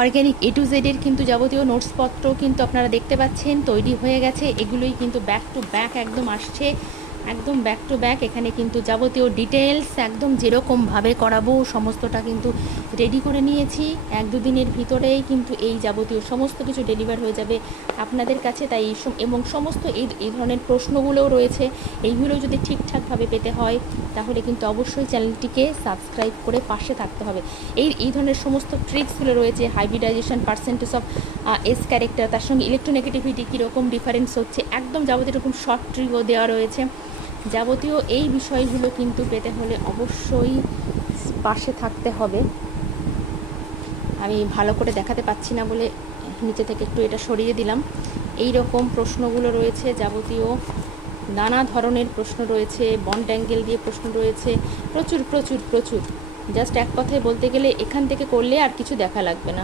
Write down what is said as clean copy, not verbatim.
Organic A to Z এর কিন্তু যাবতীয় নোটসপত্র কিন্তু আপনারা দেখতে পাচ্ছেন তৈরি হয়ে গেছে। এগুলোই কিন্তু ব্যাক টু ব্যাক একদম আসছে, একদম ব্যাক টু ব্যাক। এখানে কিন্তু যাবতীয় ডিটেলস একদম যেরকমভাবে করাবো সমস্তটা কিন্তু রেডি করে নিয়েছি। 1-2 দিনের ভিতরেই কিন্তু এই যাবতীয় সমস্ত কিছু ডেলিভার হয়ে যাবে আপনাদের কাছে। তাই এবং সমস্ত এই ধরনের প্রশ্নগুলোও রয়েছে, এইগুলো যদি ঠিকঠাকভাবে পেতে হয় তাহলে কিন্তু অবশ্যই চ্যানেলটিকে সাবস্ক্রাইব করে পাশে থাকতে হবে। এই ধরনের সমস্ত ট্রিক্সগুলো রয়েছে, hybridization, percentage of S character, তার সঙ্গে ইলেকট্রোনেগেটিভিটি কীরকম ডিফারেন্স হচ্ছে, একদম যাবতীয় এরকম শর্ট ট্রিকও দেওয়া রয়েছে। যাবতীয় এই বিষয়গুলো কিন্তু পেতে হলে অবশ্যই পাশে থাকতে হবে। আমি ভালো করে দেখাতে পাচ্ছি না বলে নিচে থেকে একটু এটা সরিয়ে দিলাম। এই রকম প্রশ্নগুলো রয়েছে, যাবতীয় নানা ধরনের প্রশ্ন রয়েছে, বন্ড অ্যাঙ্গেল দিয়ে প্রশ্ন রয়েছে, প্রচুর প্রচুর প্রচুর। জাস্ট এক কথায় বলতে গেলে এখান থেকে করলে আর কিছু দেখা লাগবে না।